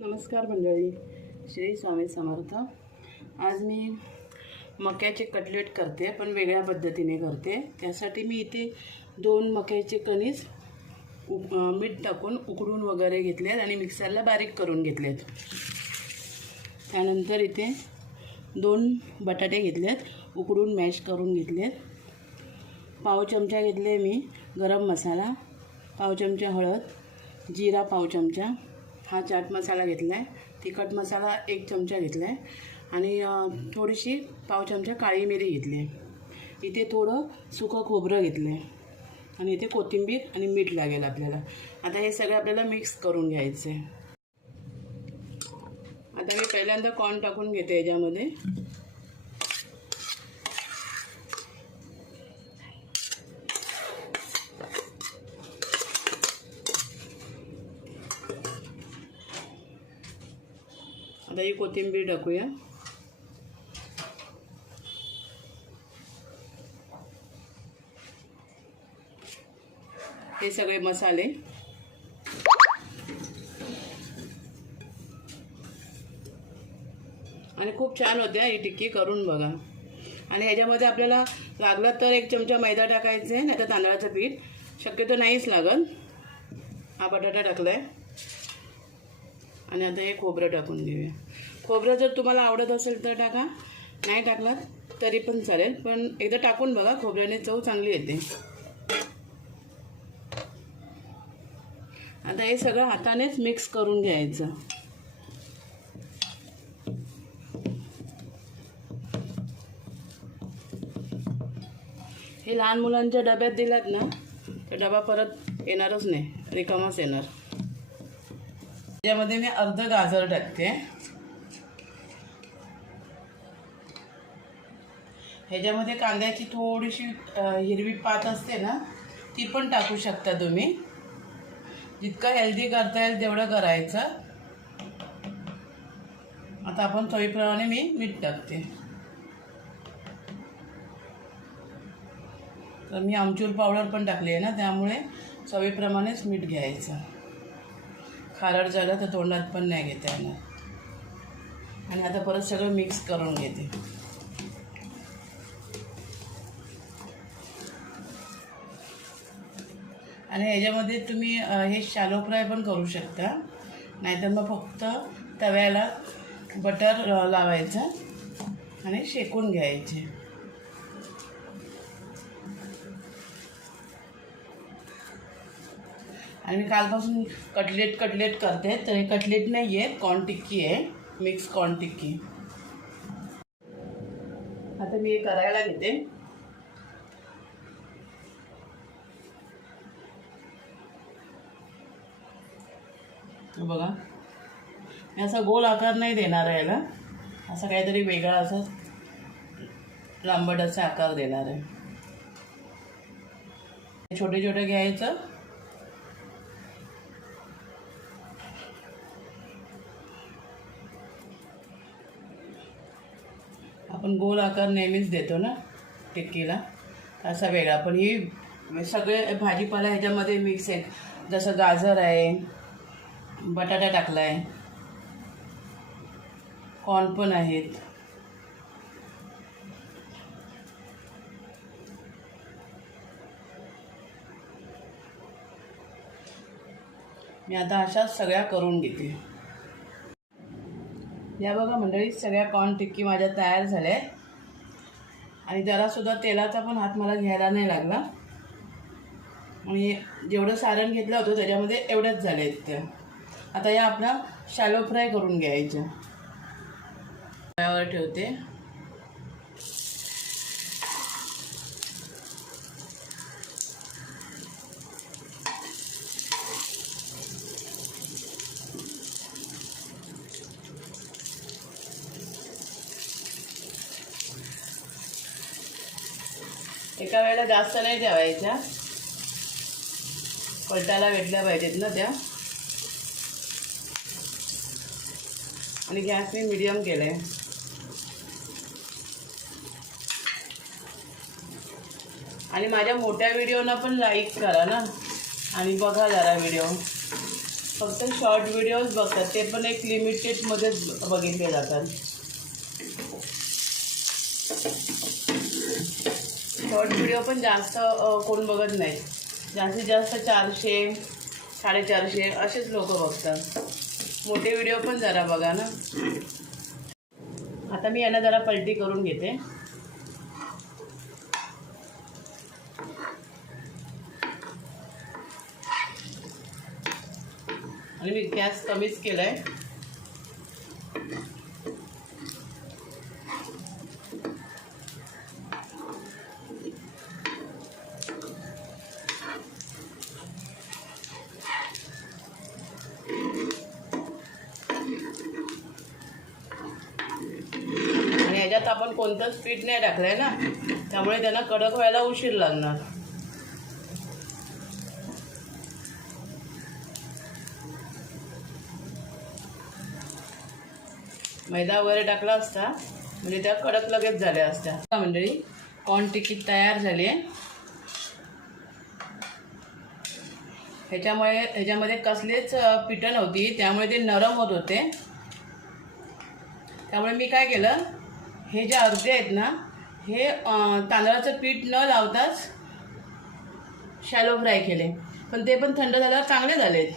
नमस्कार मंडळी. श्री स्वामी समर्थ. आज मी मक्याचे कटलेट करते पण वेगळ्या पद्धतीने करते. त्यासाठी मी इथे दोन मक्याचे कणीस उ मीठ टाकून उकडून वगैरे घेतलेत आणि मिक्सरला बारीक करून घेतलेत. त्यानंतर इथे दोन बटाटे घेतलेत उकडून मॅश करून घेतलेत. पाव चमचा घेतले मी गरम मसाला पाव चमचा हळद जिरा पाव चमचा हा चाट मसाला घेतला आहे तिखट मसाला एक चमचा घेतला आहे आणि थोडीशी पाव चमचा काळी मिरी घेतली. आहे इथे थोडं सुकं खोबरं घेतलं आहे आणि इथे कोथिंबीर आणि मीठ लागेल आपल्याला. आता हे सगळं आपल्याला मिक्स करून घ्यायचं आहे आता मी पहिल्यांदा कॉर्न टाकून घेते याच्यामध्ये. दही कोथिंबीर टाकूया. हे सगळे मसाले. आणि खूप छान होते ही टिक्की करून बघा. आणि ह्याच्यामध्ये आपल्याला लागलं तर एक चमचा मैदा टाकायचा आहे नाही तर तांदळाचं पीठ. शक्यतो नाहीच लागत. हा बटाटा टाकला आहे आणि आता हे खोबरं टाकून देऊया. खोबरं जर तुम्हाला आवडत असेल तर टाका. नाही टाकलात तरी पण चालेल. पण एकदा टाकून बघा खोबऱ्याने चव चांगली येते. आता हे सगळं हातानेच मिक्स करून घ्यायचं. हे लहान मुलांच्या डब्यात दिलात ना तर डबा परत येणारच नाही. रिकामाच येणार. यामध्ये मी अर्ध गाजर टाकते. ह्याच्यामध्ये कांद्याची थोडीशी हिरवी पात असते ना ती पण टाकू शकता तुम्ही. जितकं हेल्दी करता येईल तेवढं करायचं. आता आपण चवीप्रमाणे मी मीठ टाकते. तर मी आमचूर पावडर पण टाकली आहे ना त्यामुळे चवीप्रमाणेच मीठ घ्यायचं. खारट झालं तर तोंडात पण नाही घेता येणार. आणि आता परत सगळं मिक्स करून घेते. आणि ह्याच्यामध्ये तुम्ही हे शालो फ्राय पण करू शकता. नाहीतर मग फक्त तव्याला बटर लावायचं आणि शेकून घ्यायचे. आणि मी कालपासून कटलेट कटलेट करते. तर हे कटलेट नाही आहे कॉर्न टिक्की आहे. Mix corn tikki. आता मी हे करायला घेते. बघा. मी असा गोल आकार नाही देणार आहे याला असा काहीतरी वेगळा असं लांबट असा आकार देणार आहे. छोटे छोटे घ्यायचं. आपण गोल आकार नेहमीच देतो ना टिक्कीला. असा वेगळा. पण ही सगळे भाजीपाला ह्याच्यामध्ये मिक्स आहेत. जसं गाजर आहे बटाटा टाकला आहे कॉर्न पण आहेत. मी आता अशा सगळ्या करून घेते. या बघा मंडळी सगळ्या कॉर्न टिक्की माझ्या तयार झाल्या आहेत आणि जरासुद्धा तेलाचा पण हात मला घ्यायला नाही लागला. आणि जेवढं सारण घेतलं होतं त्याच्यामध्ये एवढ्याच झाले आहेत त्या आता या आपला शॅलो फ्राय करून घ्यायच्या. तव्यावर ठेवते. एका वेळेला जास्त नाही ठेवायच्या. पलटायला भेटल्या पाहिजेत ना त्या. आणि गॅस मी मिडियम केलं आहे आणि माझ्या मोठ्या व्हिडिओना पण लाईक करा ना. आणि बघा जरा व्हिडिओ. फक्त शॉर्ट व्हिडिओज बघतात. ते पण एक लिमिटेडमध्येच बघितले जातात. शॉर्ट व्हिडिओ पण जास्त कोण बघत नाही. जास्तीत जास्त चारशे साडेचारशे असेच लोक बघतात. मोठे व्हिडिओ पण जरा बघा ना. आता मी यांना जरा पलटी करून घेते. आणि मी गॅस कमीच केला आहे आणि आपण कोणतंच पीठ नाही टाकलंय ना. त्यामुळे त्यांना कडक व्हायला उशीर लागणार. मैदा वगैरे टाकला असता म्हणजे त्या कडक लगेच झाल्या असत्या. मंडळी कॉर्न टिक्की तयार झाली आहे. ह्याच्यामुळे ह्याच्यामध्ये कसलेच पिठं नव्हती त्यामुळे ते नरम होत होते. त्यामुळे मी काय केलं हे जे अर्धे आहेत ना हे तांदळाचं पीठ न लावताच शॅलो फ्राय केले. पण ते पण थंड झाल्यावर चांगले झालेत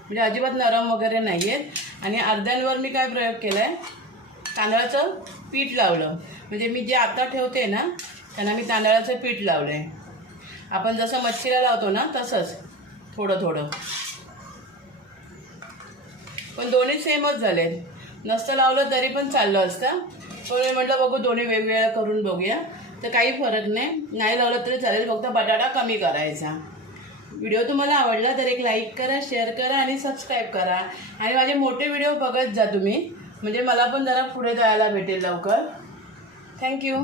म्हणजे अजिबात नरम वगैरे नाही आहेत आणि अर्ध्यांवर मी काय प्रयोग केला आहे तांदळाचं पीठ लावलं. म्हणजे मी जे आता ठेवते ना त्यांना मी तांदळाचं पीठ लावलं आहे आपण जसं मच्छीला लावतो ना तसंच. थोडं थोडं. पण दोन्ही सेमच झाले नसतं लावलं तरी पण चाललं असतं. पण मी म्हटलं बघू दोन्ही वेगवेगळ्या करून बघूया. तर काही फरक नाही. नाही लावलं तरी चालेल. फक्त बटाटा कमी करायचा. व्हिडिओ तुम्हाला आवडला तर एक लाईक करा शेअर करा आणि सबस्क्राईब करा. आणि माझे मोठे व्हिडिओ बघत जा तुम्ही. म्हणजे मला पण जरा पुढे जायला भेटेल लवकर. थँक्यू